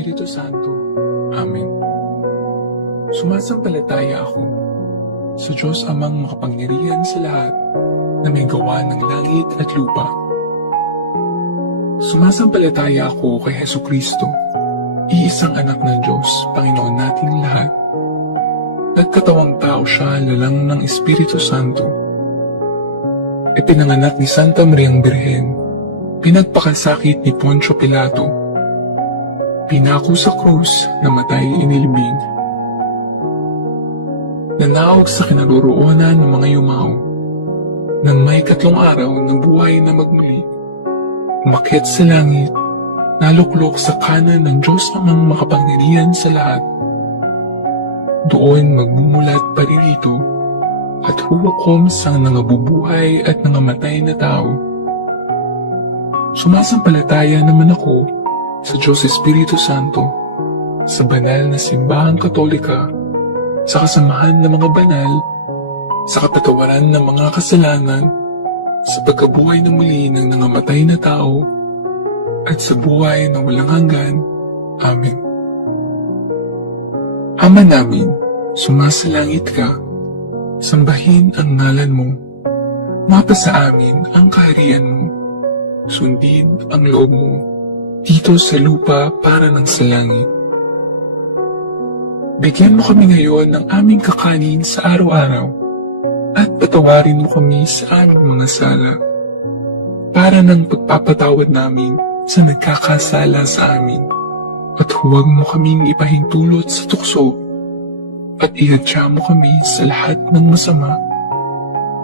Espiritu Santo. Amen. Sumasampalataya ako sa Diyos Amang makapangyarihan sa lahat na may gawa ng langit at lupa. Sumasampalataya ako kay Hesukristo, iisang anak ng Diyos, Panginoon nating lahat. Nagkatawang tao siya lalang ng Espiritu Santo. Ipinanganak ni Santa Mariang Birhen, pinagpakasakit ni Poncio Pilato, pinako sa krus, namatay inilibing. Nanawag sa kinaroroonan ng mga yumao, nang may 3 araw na buhay na magmuli, umakyat sa langit, naluklok sa kanan ng Diyos Amang makapangyarihan sa lahat. Doon magmumulat paririto at huwakom sa nangabubuhay at nangamatay na tao. Sumasampalataya naman ako sa Diyos Espiritu Santo, sa banal na simbahang katolika, sa kasamahan ng mga banal, sa kapatawaran ng mga kasalanan, sa pagkabuhay na muli ng nangamatay na tao, at sa buhay na walang hanggan. Amen. Ama namin, sumasalangit ka, sambahin ang ngalan mo, mapasa amin ang kaharian mo, sundin ang loob mo, dito sa lupa para ng sa langit. Bigyan mo kami ngayon ng aming kakanin sa araw-araw, at patawarin mo kami sa aming mga sala, para ng pagpapatawad namin sa nagkakasala sa amin, at huwag mo kaming ipahintulot sa tukso, at ihadya mo kami sa lahat ng masama.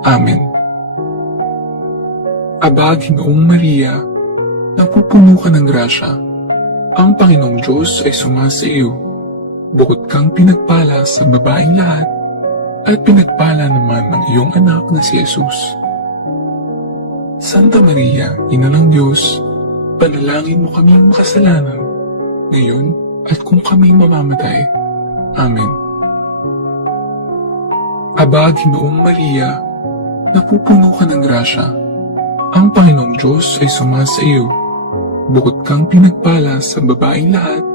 Amen. Aba, Ginoong Maria, napupuno ka ng grasya, ang Panginoong Diyos ay sumasa iyo. Bukod kang pinagpala sa babaeng lahat, at pinagpala naman ng iyong anak na si Jesus. Santa Maria, Ina ng Diyos, panalangin mo kaming makasalanan, ngayon at kung kami mamamatay. Amen. Aba, Ginoong Maria, napupuno ka ng grasya, ang Panginoong Diyos ay sumasa iyo. Bukod kang pinagpala sa babaeng lahat,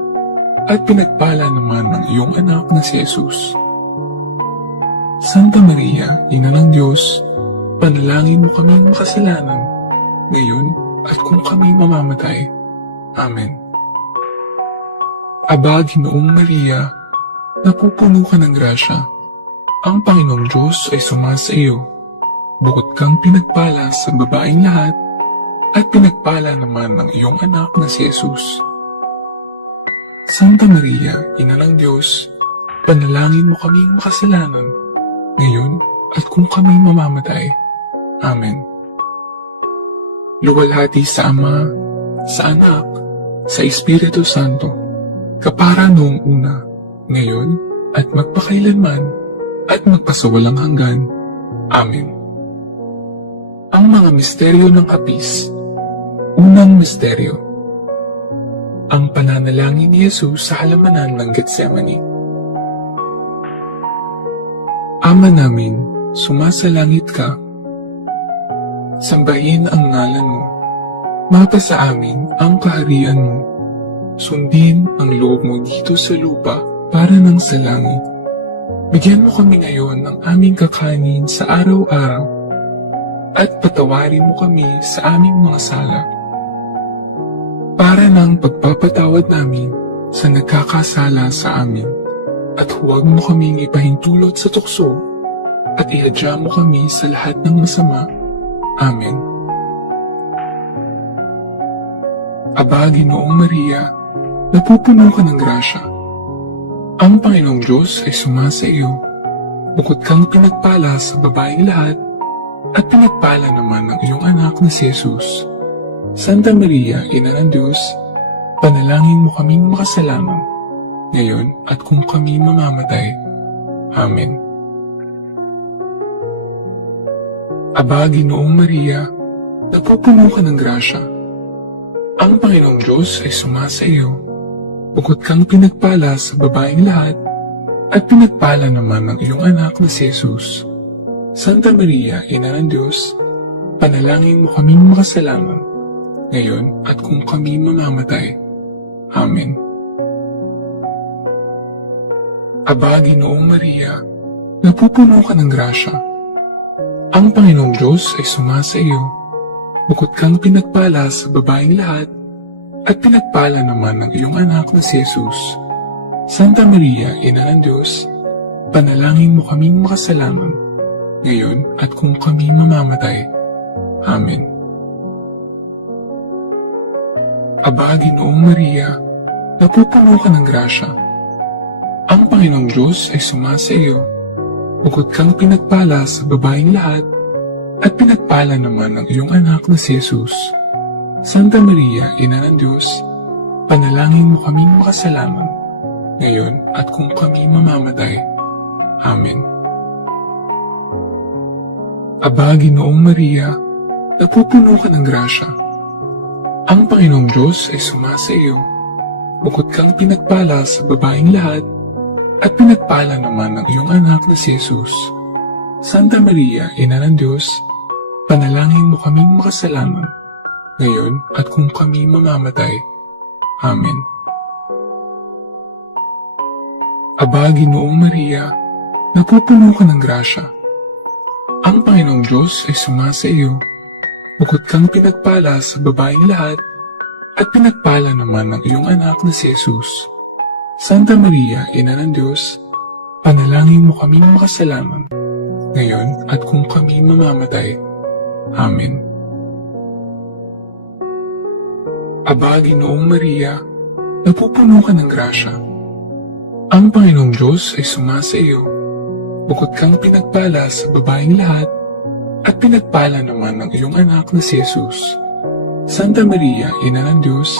at pinagpala naman ng iyong anak na si Jesus. Santa Maria, Ina ng Diyos, panalangin mo kaming makasalanan, ngayon at kung kami mamamatay. Amen. Aba, Ginoong Maria, napupuno ka ng grasya, ang Panginoong Diyos ay sumasa iyo. Bukod kang pinagpala sa babaeng lahat, at pinagpala naman ng iyong anak na si Jesus. Santa Maria, Ina ng Diyos, panalangin mo kaming makasalanan, ngayon at kung kami mamamatay. Amen. Luwalhati sa Ama, sa Anak, sa Espiritu Santo, kapara noong una, ngayon at magpakailanman, at magpasawalang hanggan. Amen. Ang mga misteryo ng Apis. Unang misteryo, ang pananalangin ni Jesus sa halamanan ng Getsemani. Ama namin, sumasalangit ka. Sambahin ang ngalan mo. Mapasa amin ang kaharian mo. Sundin ang loob mo dito sa lupa para ng sa langit. Bigyan mo kami ngayon ng aming kakanin sa araw-araw, at patawarin mo kami sa aming mga sala, para ng pagpapatawad namin sa nagkakasala sa amin, at huwag mo kaming ipahintulot sa tukso, at ihadya mo kami sa lahat ng masama. Amen. Aba, Ginoong Maria, napupuno ka ng grasya, ang Panginoong Diyos ay sumasa iyo. Bukod kang pinagpala sa babaeng lahat, at pinagpala naman ng iyong anak na si Jesus. Santa Maria, Ina ng Diyos, panalangin mo kaming makasalanan, ngayon at kung kami mamamatay. Amen. Aba, Ginoong Maria, napupuno ka ng grasya, ang Panginoong Diyos ay sumasa iyo. Bukod kang pinagpala sa babaeng lahat, at pinagpala naman ng iyong anak na si Jesus. Santa Maria, Ina ng Diyos, panalangin mo kaming makasalanan, ngayon at kung kami mamamatay. Amen. Aba, Ginoong Maria, napupuno ka ng grasya. Ang Panginoong Diyos ay sumasa iyo. Bukod kang pinagpala sa babaeng lahat, at pinagpala naman ng iyong anak na si Jesus. Santa Maria, Ina ng Diyos, panalangin mo kaming makasalanan, ngayon at kung kami mamamatay. Amen. Aba, Ginoong Maria, napupuno ka ng grasya. Ang Panginoong Diyos ay sumasa iyo. Bukod kang pinagpala sa babaeng lahat, at pinagpala naman ng iyong anak na si Jesus. Santa Maria, Ina ng Diyos, panalangin mo kaming makasalanan, ngayon at kung kami mamamatay. Amen. Aba, Ginoong Maria, napupuno ka ng grasya. Ang Panginoong Diyos ay sumasa iyo. Bukod kang pinagpala sa babaeng lahat, at pinagpala naman ng iyong anak na si Jesus. Santa Maria, Ina ng Diyos, panalangin mo kaming makasalanan, ngayon at kung kami mamamatay. Amen. Aba, Ginoong Maria, napupuno ka ng grasya. Ang Panginoong Diyos ay sumasa iyo. Bukod kang pinagpala sa babaeng lahat, at pinagpala naman ng iyong anak na si Jesus. Santa Maria, Ina ng Diyos, panalangin mo kaming makasalanan, ngayon at kung kami mamamatay. Amen. Aba, Ginoong Maria, napupuno ka ng grasya. Ang Panginoong Diyos ay sumasa iyo. Bukod kang pinagpala sa babaeng lahat, at pinagpala naman ng iyong anak na si Jesus. Santa Maria, Ina ng Diyos,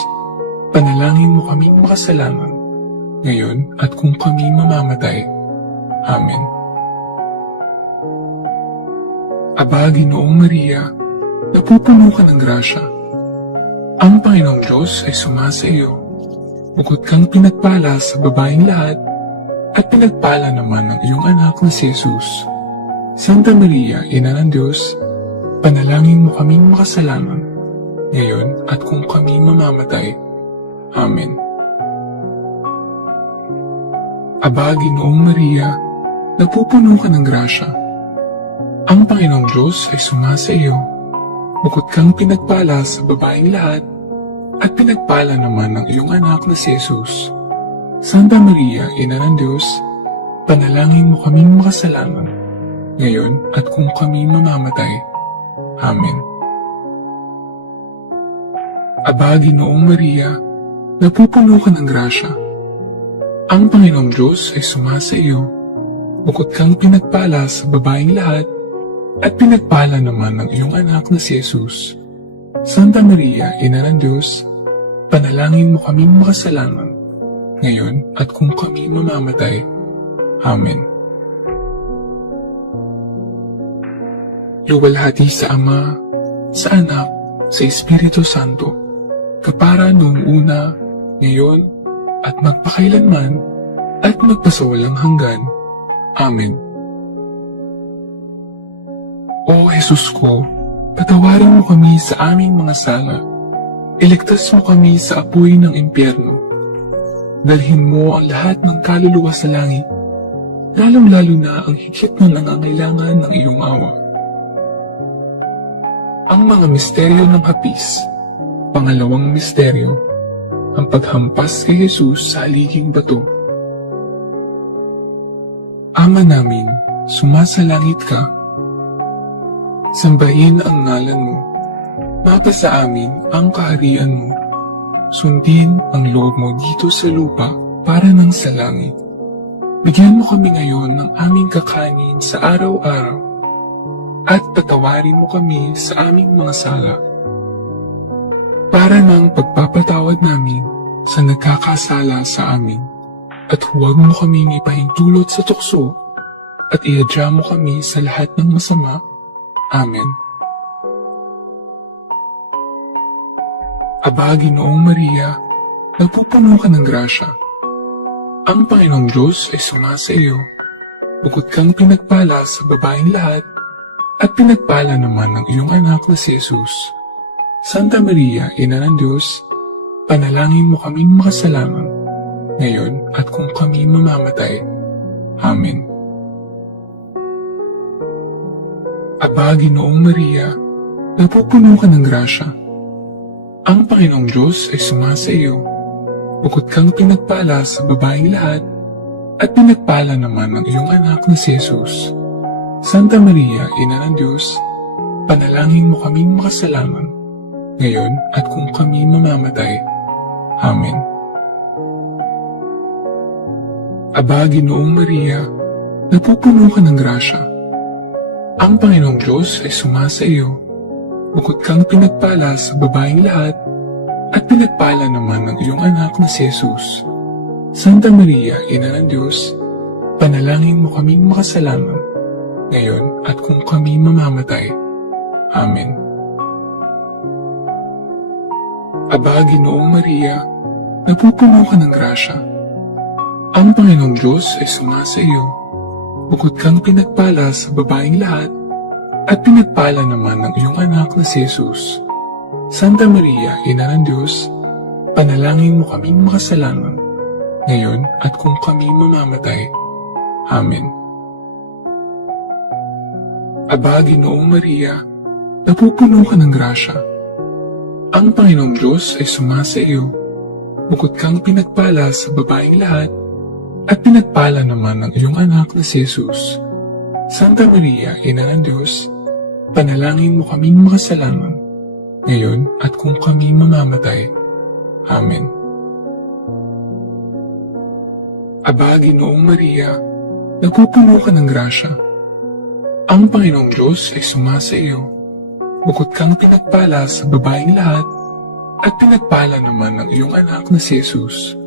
panalangin mo kaming makasalanan, ngayon at kung kami mamamatay. Amen. Aba, Ginoong Maria, napupuno ka ng grasya. Ang Panginoong Diyos ay sumasa iyo. Bukod kang pinagpala sa babaeng lahat, at pinagpala naman ng iyong anak na si Jesus. Santa Maria, Ina ng Diyos, panalangin mo kaming makasalanan, ngayon at kung kami mamamatay. Amen. Aba, Ginoong Maria, napupuno ka ng grasya. Ang Panginoong Diyos ay sumasa iyo. Bukod kang pinagpala sa babaeng lahat, at pinagpala naman ng iyong anak na si Jesus. Santa Maria, Ina ng Diyos, panalangin mo kaming makasalanan, ngayon at kung kami mamamatay. Amen. Aba, Ginoong Maria, napupuno ka ng grasya. Ang Panginoong Diyos ay sumasa iyo. Bukod kang pinagpala sa babaeng lahat, at pinagpala naman ng iyong anak na si Jesus. Santa Maria, Ina ng Diyos, panalangin mo kaming makasalanan, ngayon at kung kami mamamatay. Amen. Luwalhati sa Ama, sa Anak, sa Espiritu Santo, kapara noong una, ngayon, at magpakailanman, at magpasawalang hanggan. Amen. O Jesus ko, patawarin mo kami sa aming mga sala. Iligtas mo kami sa apoy ng impyerno. Dalhin mo ang lahat ng kaluluwa sa langit, lalong-lalo na ang higit na nangangailangan ng iyong awa. Ang mga misteryo ng hapis. Pangalawang misteryo, ang paghampas kay Jesus sa haliging bato. Ama namin, sumasalangit ka. Sambahin ang ngalan mo. Mapasa amin ang kaharian mo. Sundin ang loob mo dito sa lupa para ng sa langit. Bigyan mo kami ngayon ng aming kakanin sa araw-araw. At patawarin mo kami sa aming mga sala. Para ng pagpapatawad namin sa nagkakasala sa amin. At huwag mo kaming ipahintulot sa tukso at iadya mo kami sa lahat ng masama. Amen. Aba, Ginoong Maria, napupuno ka ng grasya. Ang Panginoong Diyos ay sumasa iyo. Bukod kang pinagpala sa babaeng lahat, at pinagpala naman ng iyong anak na si Jesus. Santa Maria, Ina ng Diyos, panalangin mo kaming makasalanan, ngayon at kung kami mamamatay. Amen. Aba, Ginoong Maria, napupuno ka ng grasya. Ang Panginoong Diyos ay sumasa iyo. Bukod kang pinagpala sa babaeng lahat, at pinagpala naman ang iyong anak na si Jesus. Santa Maria, Ina ng Diyos, panalangin mo kaming makasalanan, ngayon at kung kami mamamatay. Amen. Aba, Ginoong Maria, napupuno ka ng grasya. Ang Panginoong Diyos ay sumasa iyo. Bukod kang pinagpala sa babaeng lahat, at pinagpala naman ang iyong anak na si Jesus. Santa Maria, Ina ng Diyos, panalangin mo kaming makasalanan, ngayon at kung kami mamamatay. Amen. Aba, Ginoong Maria, napupuno ka ng grasya. Ang Panginoong Diyos ay sumasa iyo. Bukod kang pinagpala sa babaeng lahat, at pinagpala naman ang iyong anak na si Jesus. Santa Maria, Ina ng Diyos, panalangin mo kaming makasalanan, ngayon at kung kami mamamatay. Amen. Aba, Ginoong Maria, napupuno ka ng grasya. Ang Panginoong Diyos ay sumasa iyo. Bukod kang pinagpala sa babaeng lahat, at pinagpala naman ang iyong anak na si Jesus. Santa Maria, Ina ng Diyos, panalangin mo kaming makasalanan, ngayon at kung kami mamamatay. Amen. Aba, Ginoong Maria, napupuno ka ng grasya. Ang Panginoong Diyos ay sumasa iyo. Bukod kang pinagpala sa babaeng lahat, at pinagpala naman ang iyong anak na si Jesus.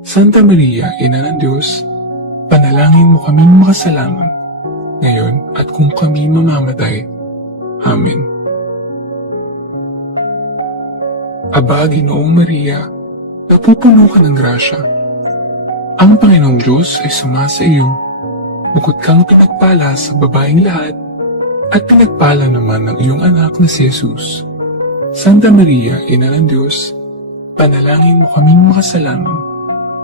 Santa Maria, Ina ng Diyos, panalangin mo kaming makasalanan, ngayon at kung kami mamamatay. Amen. Aba, Ginoong Maria, napupuno ka ng grasya. Ang Panginoong Diyos ay sumasa iyo. Bukod kang pinagpala sa babaeng lahat, at pinagpala naman ang iyong anak na si Jesus. Santa Maria, Ina ng Diyos, panalangin mo kaming makasalanan,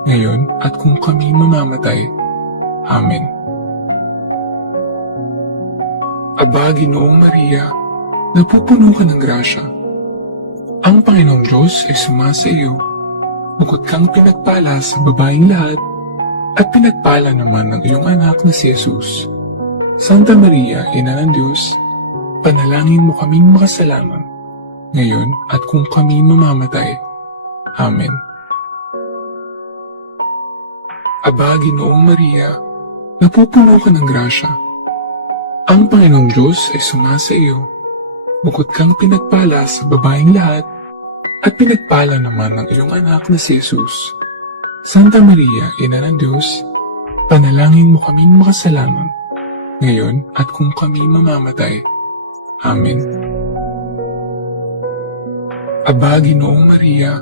ngayon at kung kami mamamatay. Amen. Aba, Ginoong Maria, napupuno ka ng grasya. Ang Panginoong Diyos ay sumasa iyo. Bukod kang pinagpala sa babaeng lahat, at pinagpala naman ang iyong anak na si Jesus. Santa Maria, Ina ng Diyos, panalangin mo kaming makasalanan, ngayon at kung kami mamamatay. Amen. Aba, Ginoong Maria, napupuno ka ng grasya. Ang Panginoong Diyos ay sumasa iyo. Bukod kang pinagpala sa babaeng lahat, at pinagpala naman ang iyong anak na si Jesus. Santa Maria, Ina ng Diyos, panalangin mo kaming makasalanan, ngayon at kung kami mamamatay. Amen. Aba, Ginoong Maria,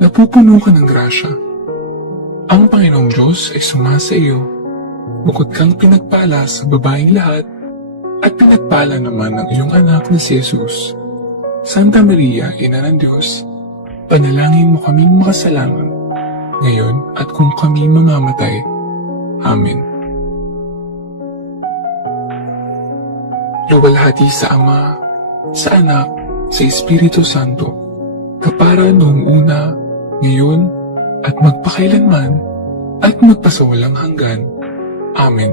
napupuno ka ng grasya. Ang Panginoong Diyos ay sumasa iyo. Bukod kang pinagpala sa babaeng lahat, at pinagpala naman ang iyong anak na si Jesus. Santa Maria, Ina ng Diyos, panalangin mo kaming makasalanan, ngayon at kung kami mamamatay. Amen. Luwalhati sa Ama, sa Anak, sa Espiritu Santo, kapara noong una, ngayon, at magpakailanman, at magpasawalang hanggan. Amen.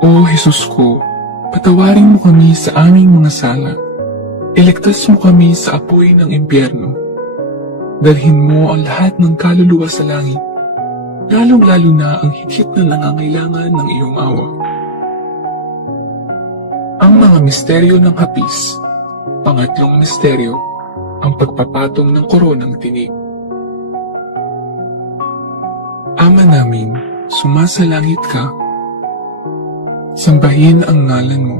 O Jesus ko, patawarin mo kami sa aming mga sala. Iligtas mo kami sa apoy ng impyerno. Dalhin mo ang lahat ng kaluluwa sa langit, lalong-lalo na ang higit na nangangailangan ng iyong awa. Ang mga misteryo ng hapis. Pangatlong misteryo, ang pagpapatong ng koronang tinik. Ama namin, sumasalangit ka. Sambahin ang ngalan mo.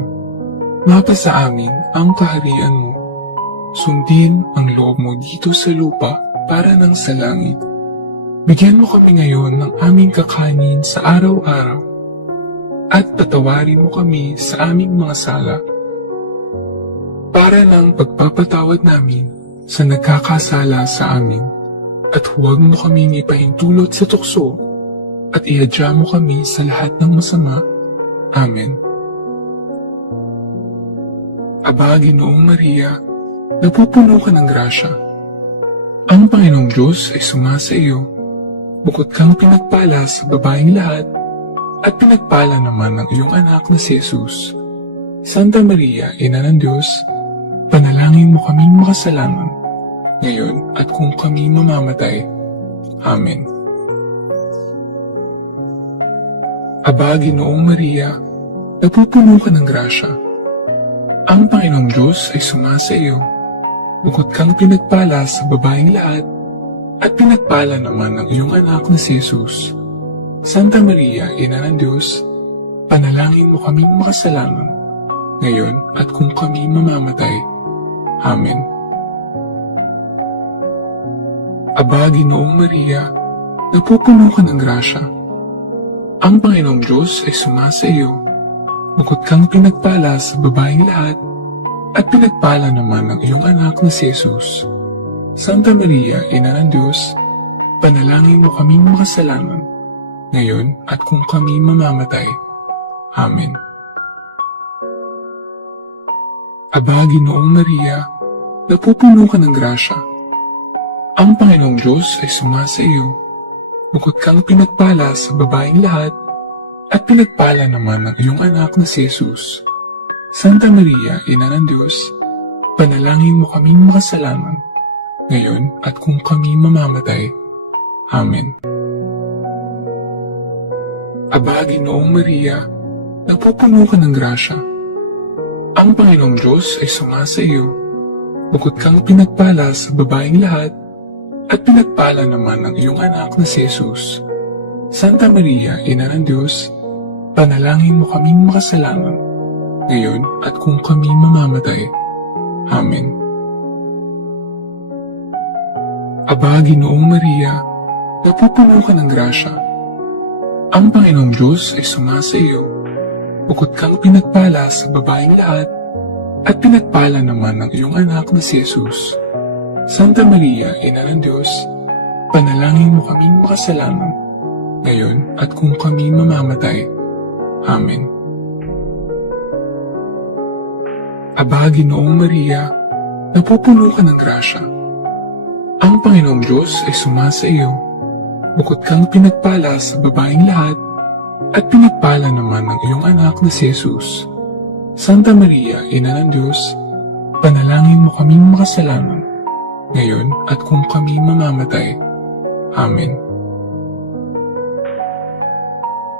Mapasa amin ang kaharian mo. Sundin ang loob mo dito sa lupa para ng sa langit. Bigyan mo kami ngayon ng aming kakanin sa araw-araw. At patawarin mo kami sa aming mga sala. Para ng pagpapatawad namin sa nagkakasala sa amin. At huwag mo kaming ipahintulot sa tukso, at ihadya mo kami sa lahat ng masama. Amen. Aba, Ginoong Maria, napupuno ka ng grasya. Ang Panginoong Diyos ay sumasa iyo. Bukod kang pinagpala sa babaeng lahat, at pinagpala naman ng iyong anak na si Jesus. Santa Maria, Ina ng Diyos, panalangin mo kaming makasalanan, ngayon at kung kami mamamatay. Amen. Aba, Ginoong Maria, napupuno ka ng grasya. Ang Panginoong Diyos ay sumasa iyo. Bukod kang pinagpala sa babaeng lahat, at pinagpala naman ng iyong anak na si Jesus. Santa Maria, Ina ng Diyos, panalangin mo kaming makasalanan, ngayon at kung kami mamamatay. Amen. Aba, Ginoong Maria, napupuno ka ng grasya. Ang Panginoong Diyos ay sumasa iyo. Bukod kang pinagpala sa babaeng lahat, at pinagpala naman ng iyong anak na si Jesus. Santa Maria, Ina ng Diyos, panalangin mo kaming makasalanan, ngayon at kung kami mamamatay. Amen. Aba, Ginoong Maria, napupuno ka ng grasya. Ang Panginoong Diyos ay sumasa iyo. Bukod kang pinagpala sa babaeng lahat, at pinagpala naman ng iyong anak na si Jesus. Santa Maria, Ina ng Diyos, panalangin mo kaming makasalanan, ngayon at kung kami mamamatay. Amen. Aba, Ginoong Maria, napupuno ka ng grasya. Ang Panginoong Diyos ay sumasa iyo. Bukod kang pinagpala sa babaeng lahat, at pinagpala naman ng iyong anak na si Jesus. Santa Maria, Ina ng Diyos, panalangin mo kaming makasalanan, ngayon at kung kami mamamatay. Amen. Aba, Ginoong Maria, napupuno ka ng grasya. Ang Panginoong Diyos ay sumasa iyo. Bukod kang pinagpala sa babaeng lahat, at pinagpala naman ng iyong anak na si Jesus. Santa Maria, Ina ng Diyos, panalangin mo kaming makasalanan, ngayon at kung kami mamamatay. Amen. Aba, Ginoong Maria, napupuno ka ng grasya. Ang Panginoong Diyos ay sumasa iyo. Bukod kang pinagpala sa babaeng lahat, at pinagpala naman ng iyong anak na si Jesus. Santa Maria, Ina ng Diyos, panalangin mo kaming makasalanan, ngayon at kung kami mamamatay. Amen.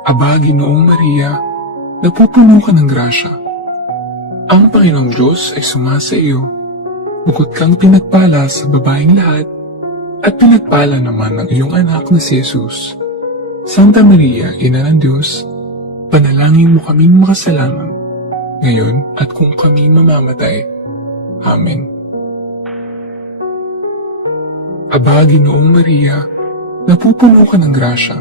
Aba, Ginoong Maria, napupuno ka ng grasya. Ang Panginoong Diyos ay sumasa iyo. Bukod kang pinagpala sa babaeng lahat, at pinagpala naman ng iyong anak na si Jesus. Santa Maria, Ina ng Diyos, panalangin mo kaming makasalanan, ngayon at kung kami mamamatay. Amen. Aba, Ginoong Maria, napupuno ka ng grasya.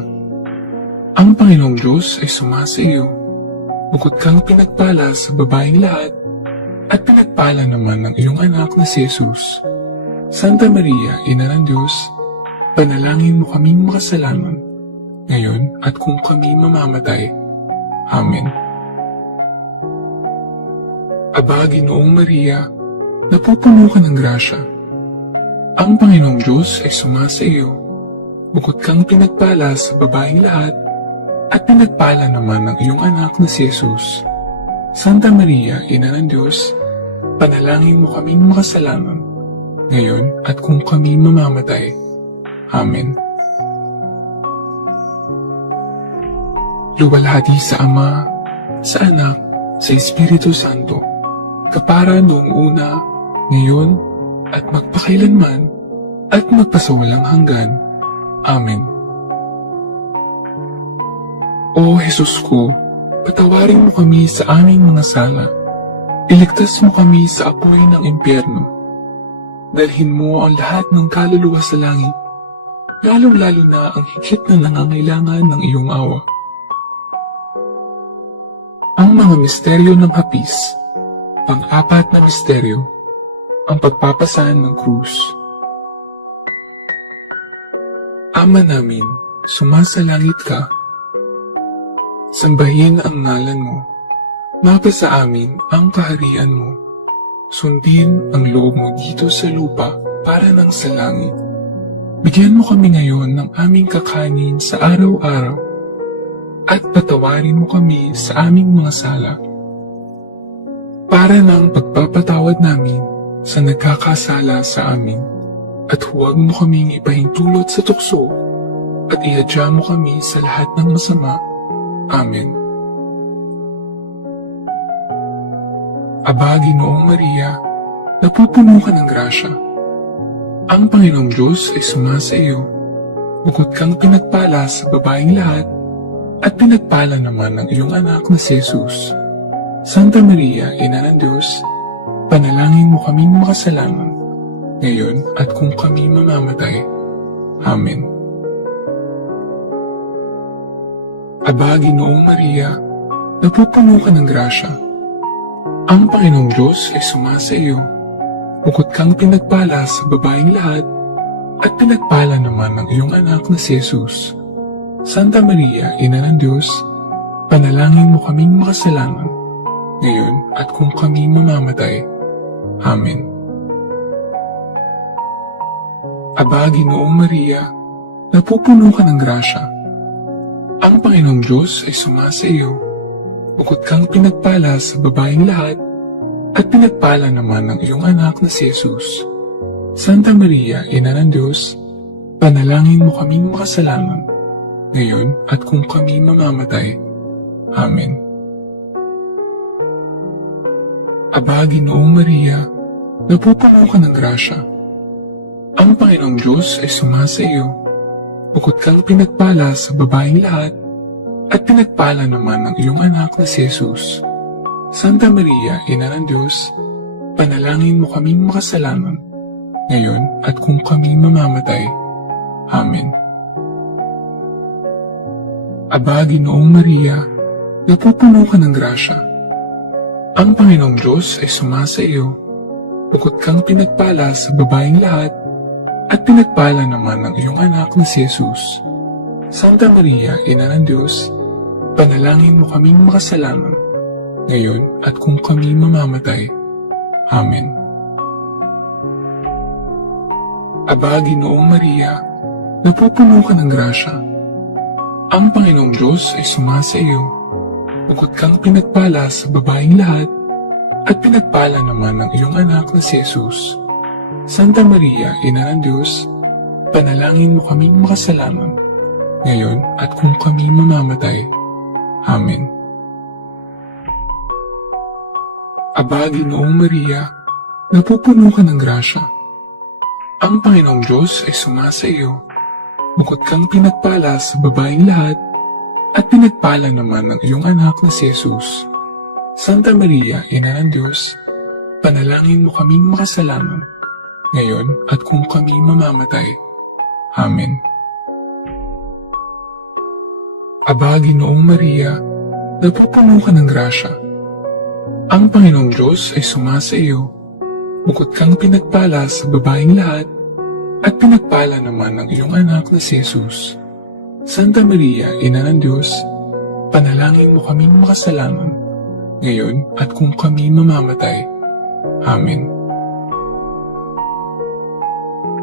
Ang Panginoong Diyos ay sumasa iyo. Bukod kang pinagpala sa babaeng lahat, at pinagpala naman ng iyong anak na si Jesus. Santa Maria, Ina ng Diyos, panalangin mo kaming makasalanan, ngayon at kung kami mamamatay. Amen. Aba, Ginoong Maria, napupuno ka ng grasya. Ang Panginoong Diyos ay sumasa iyo. Bukod kang pinagpala sa babaeng lahat, at pinagpala naman ng iyong anak na si Jesus. Santa Maria, Ina ng Diyos, panalangin mo kaming makasalanan, ngayon at kung kami mamamatay. Amen. Luwalhati sa Ama, sa Anak, sa Espiritu Santo, kapara noong una, ngayon, at magpakailanman, at magpasawalang hanggan. Amen. O Jesus ko, patawarin mo kami sa aming mga sala. Iligtas mo kami sa apoy ng impyerno. Dalhin mo ang lahat ng kaluluwa sa langit, lalong-lalo na ang higit na nangangailangan ng iyong awa. Ang mga misteryo ng hapis. Pang-apat na misteryo, ang pagpapasan ng krus. Ama namin, sumasalangit ka, Sambahin ang ngalan mo. Mapasa amin ang kaharian mo. Sundin ang loob mo dito sa lupa para ng sa langit. Bigyan mo kami ngayon ng aming kakanin sa araw-araw at patawarin mo kami sa aming mga sala para ng pagpapatawad namin sa nagkakasala sa amin. At huwag mo kaming ipahintulot sa tukso at ihadya mo kami sa lahat ng masama. Amen. Aba, Ginoong Maria, napupuno ka ng grasya. Ang Panginoong Diyos ay sumasa iyo. Bukod kang pinagpala sa babaeng lahat, at pinagpala naman ang iyong anak na si Jesus. Santa Maria, Ina ng Diyos, panalangin mo kaming makasalanan, ngayon at kung kami mamamatay. Amen. Aba, Ginoong Maria, napupuno ka ng grasya. Ang Panginoong Diyos ay sumasa iyo. Bukod kang pinagpala sa babaeng lahat, at pinagpala naman ang iyong anak na si Jesus. Santa Maria, Ina ng Diyos, panalangin mo kaming makasalanan, ngayon at kung kami mamamatay. Amen. Aba, Ginoong Maria, napupuno ka ng grasya. Ang Panginoong Diyos ay sumasa iyo. Bukod kang pinagpala sa babaeng lahat, at pinagpala naman ang iyong anak na si Jesus. Santa Maria, Ina ng Diyos, panalangin mo kaming makasalanan, ngayon at kung kami mamamatay. Amen. Aba, Ginoong Maria, napupuno ka ng grasya. Ang Panginoong Diyos ay sumasa iyo. Bukod kang pinagpala sa babaeng lahat, at pinagpala naman ang iyong anak na si Jesus. Santa Maria, Ina ng Diyos, panalangin mo kaming makasalanan, ngayon at kung kami mamamatay. Amen. Aba, Ginoong Maria, napupuno ka ng grasya. Ang Panginoong Diyos ay sumasa iyo. Bukod kang pinagpala sa babaeng lahat, at pinagpala naman ang iyong anak na si Jesus. Santa Maria, Ina ng Diyos, panalangin mo kaming makasalanan, ngayon at kung kami mamamatay. Amen. Aba, Ginoong Maria, napupuno ka ng grasya. Ang Panginoong Diyos ay sumasa iyo. Bukod kang pinagpala sa babaeng lahat, at pinagpala naman ang iyong anak na si Jesus. Santa Maria, Ina ng Diyos, panalangin mo kaming makasalanan, ngayon at kung kami mamamatay. Amen. Aba, Ginoong Maria, napupuno ka ng grasya. Ang Panginoong Diyos ay sumasa iyo. Bukod kang pinagpala sa babaeng lahat, at pinagpala naman ang iyong anak na si Jesus. Santa Maria, Ina ng Diyos, panalangin mo kaming makasalanan, ngayon at kung kami mamamatay. Amen. Aba, Ginoong Maria, napupuno ka ng grasya. Ang Panginoong Diyos ay sumasa iyo. Bukod kang pinagpala sa babaeng lahat, at pinagpala naman ang iyong anak na si Jesus. Santa Maria, Ina ng Diyos, panalangin mo kaming makasalanan, ngayon at kung kami mamamatay. Amen.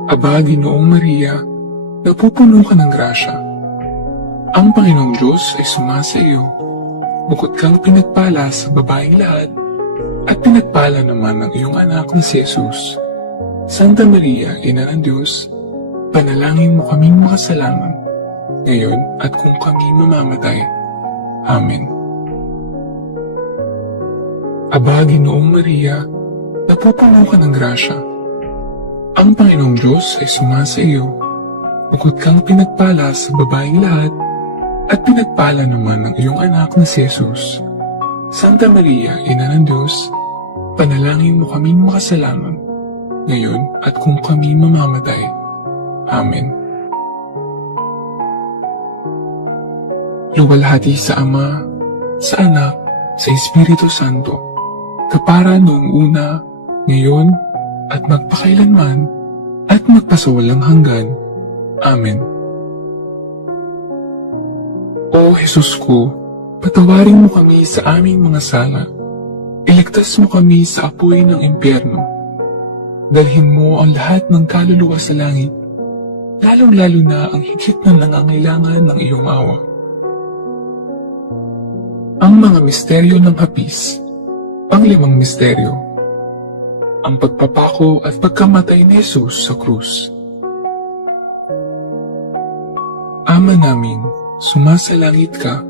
Aba, Ginoong Maria, napupuno ka ng grasya. Ang Panginoong Diyos ay sumasa iyo. Bukod kang pinagpala sa babaeng lahat, at pinagpala naman ang iyong anak na si Jesus. Santa Maria, Ina ng Diyos, panalangin mo kaming makasalanan, ngayon at kung kami mamamatay. Amen. Aba, Ginoong Maria, napupuno ka ng grasya. Ang Panginoong Diyos ay sumasa iyo. Bukod kang pinagpala sa babaeng lahat, at pinagpala naman ang iyong anak na si Jesus. Santa Maria, Ina ng Diyos, panalangin mo kaming makasalanan, ngayon at kung kami mamamatay. Amen. Luwalhati sa Ama, sa Anak, sa Espiritu Santo, kapara noong una, ngayon, at magpakailanman, at magpasawalang hanggan. Amen. O Jesus ko, Patawarin mo kami sa aming mga sala. Iligtas mo kami sa apoy ng impyerno. Dalhin mo ang lahat ng kaluluwa sa langit, lalong-lalo na ang higit na nangangailangan ng iyong awa. Ang mga misteryo ng hapis. Panglimang misteryo. Ang pagpapako at pagkamatay ni Jesus sa krus. Ama namin, sumasalangit ka.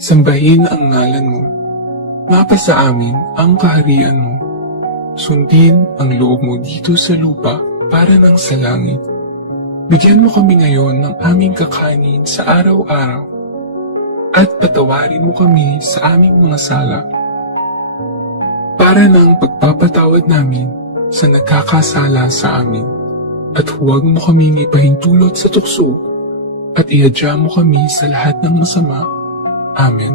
Sambahin ang ngalan mo. Mapasa amin ang kaharian mo. Sundin ang loob mo dito sa lupa para ng sa langit. Bigyan mo kami ngayon ng aming kakanin sa araw-araw. At patawarin mo kami sa aming mga sala. Para ng pagpapatawad namin sa nagkakasala sa amin. At huwag mo kaming ipahintulot sa tukso at ihadya mo kami sa lahat ng masama. Amen.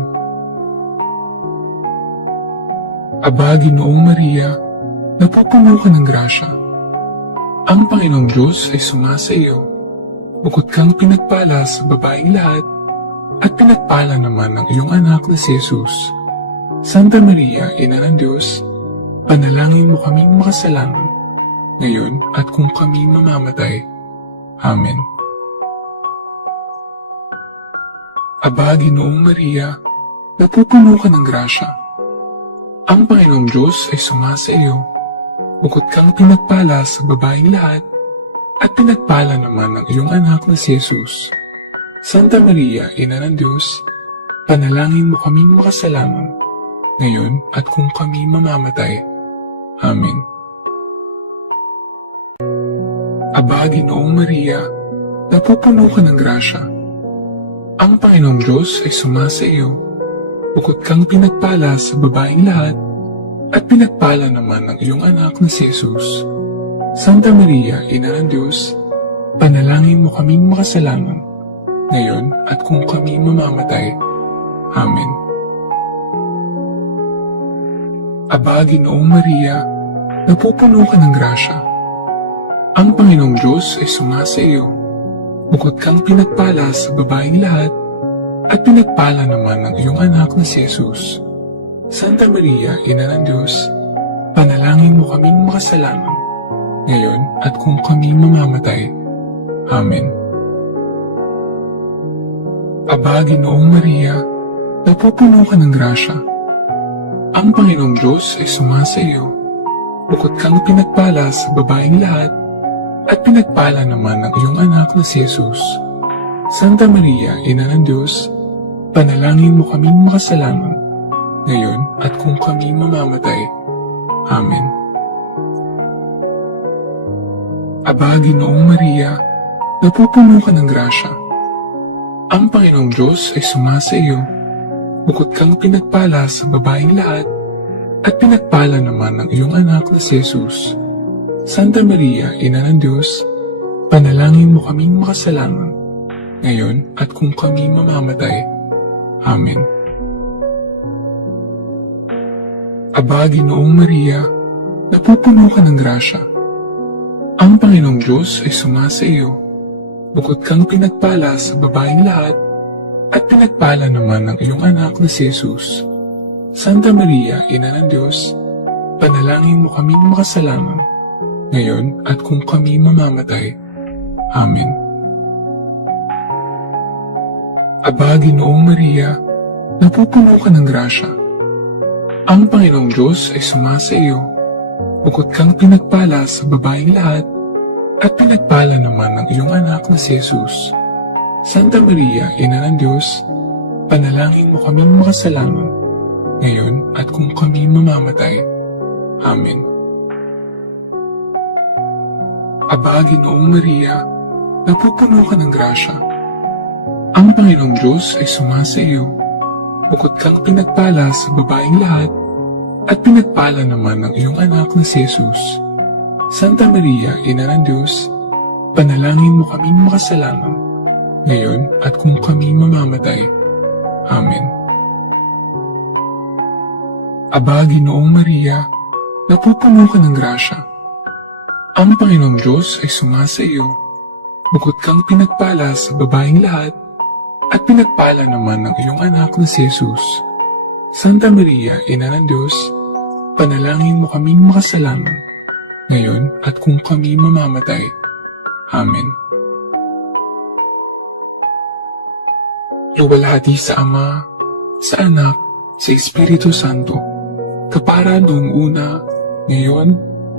Aba, Ginoong Maria, napupuno ka ng grasya. Ang Panginoong Diyos ay sumasa iyo. Bukod kang pinagpala sa babaeng lahat, at pinagpala naman ng iyong anak na si Jesus. Santa Maria, Ina ng Diyos, panalangin mo kaming makasalanan, ngayon at kung kami mamamatay. Amen. Aba, Ginoong Maria, napupuno ka ng grasya. Ang Panginoong Diyos ay sumasa iyo. Bukod kang pinagpala sa babaeng lahat, at pinagpala naman ng iyong anak na si Jesus. Santa Maria, Ina ng Diyos, panalangin mo kaming makasalanan, ngayon at kung kami mamamatay. Amen. Aba, Ginoong Maria, napupuno ka ng grasya. Ang Panginoong Diyos ay sumasa iyo. Bukod kang pinagpala sa babaeng lahat, at pinagpala naman ng iyong anak na si Jesus. Santa Maria, Ina ng Diyos, panalangin mo kaming makasalanan, ngayon at kung kami mamamatay. Amen. Aba, Ginoong Maria, napupuno ka ng grasya. Ang Panginoong Diyos ay sumasa iyo. Bukod kang pinagpala sa babaeng lahat, at pinagpala naman ng iyong anak na si Jesus. Santa Maria, Ina ng Diyos, panalangin mo kaming makasalanan, ngayon at kung kami mamamatay. Amen. Aba, Ginoong Maria, napupuno ka ng grasya. Ang Panginoong Diyos ay sumasa iyo. Bukod kang pinagpala sa babaeng lahat, at pinagpala naman ng iyong anak na si Jesus. Santa Maria, Ina ng Diyos, panalangin mo kaming makasalanan, ngayon at kung kami mamamatay. Amen. Aba, Ginoong Maria, napupuno ka ng grasya. Ang Panginoong Diyos ay sumasa iyo. Bukod kang pinagpala sa babaeng lahat, at pinagpala naman ng iyong anak na si Jesus. Santa Maria, Ina ng Diyos, panalangin mo kaming makasalanan, ngayon at kung kami mamamatay. Amen. Aba, Ginoong Maria, napupuno ka ng grasya. Ang Panginoong Diyos ay sumasa iyo. Bukod kang pinagpala sa babaeng lahat, at pinagpala naman ng iyong anak na si Jesus. Santa Maria, Ina ng Diyos, panalangin mo kaming makasalanan, ngayon at kung kami mamamatay. Amen. Aba, Ginoong Maria, napupuno ka ng grasya. Ang Panginoong Diyos ay sumasa iyo. Bukod kang pinagpala sa babaeng lahat, at pinagpala naman ng iyong anak na si Jesus. Santa Maria, Ina ng Diyos, panalangin mo kaming makasalanan, ngayon at kung kami mamamatay. Amen. Aba, Ginoong Maria, napupuno ka ng grasya. Ang Panginoong Diyos ay sumasa iyo. Bukod kang pinagpala sa babaeng lahat, at pinagpala naman ng iyong anak na si Jesus. Santa Maria, Ina ng Diyos, panalangin mo kaming makasalanan, ngayon at kung kami mamamatay. Amen. Aba, Ginoong Maria, napupuno ka ng grasya. Ang Panginoong Diyos ay sumasa iyo. Bukod kang pinagpala sa babaeng lahat, at pinagpala naman ng iyong anak na si Jesus. Santa Maria, Ina ng Diyos, panalangin mo kaming makasalanan, ngayon at kung kami mamamatay. Amen. Luwalhati sa Ama, sa Anak, sa Espiritu Santo, kapara noong una, ngayon,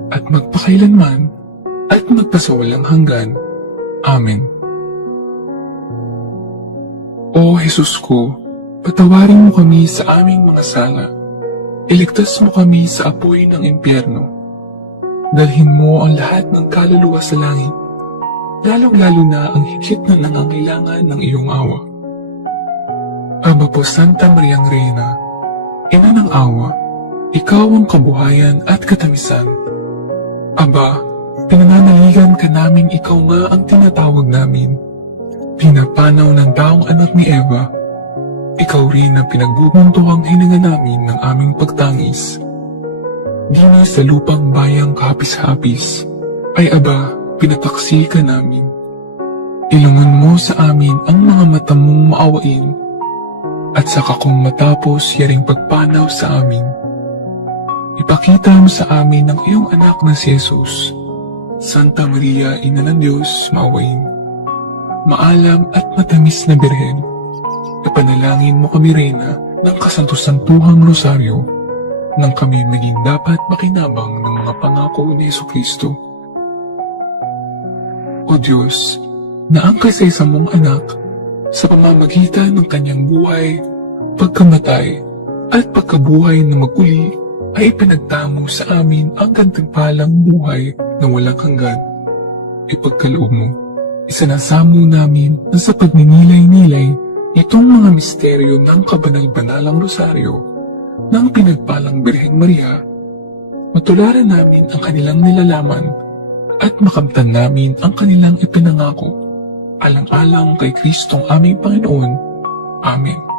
at magpakailanman, at magpasawalang hanggan. Amen. O Jesus ko, patawarin mo kami sa aming mga sala, iligtas mo kami sa apoy ng impyerno, dalhin mo ang lahat ng kaluluwa sa langit, lalong-lalo na ang higit na nangangailangan ng iyong awa. Aba po Santa Mariang Reyna, Ina ng awa, ikaw ang kabuhayan at katamisan. Aba, pinananaligan ka namin ikaw nga ang tinatawag namin. Pinapanaw ng taong anak ni Eva, ikaw rin ang pinagbubuntuhang hininga namin ng aming pagtangis. Dini sa lupang bayang kahapis-hapis, ay aba, pinapaksi ka namin. Ilungan mo sa amin ang mga mata mong maawain, at saka kung matapos yaring pagpanaw sa amin, ipakita mo sa amin ang iyong anak na si Jesus. Santa Maria, Ina ng Diyos, maawain. Maalam at matamis na Birhen, ipanalangin mo kami, Reyna, ng kasanto-santuhang rosaryo, nang kami maging dapat makinabang ng mga pangako ni Jesucristo. O Diyos, na ang kasaysa mong anak, sa pamamagitan ng kanyang buhay, pagkamatay, at pagkabuhay na maguli, ay ipinagtamo sa amin ang gantimpalang buhay na walang hanggan. Ipagkaloob mo, isinasamo namin na sa pagninilay-nilay itong mga misteryo ng kabanal-banalang rosaryo ng pinagpalang Birheng Maria, matularan namin ang kanilang nilalaman at makamtan namin ang kanilang ipinangako, alang-alang kay Kristong aming Panginoon. Amen.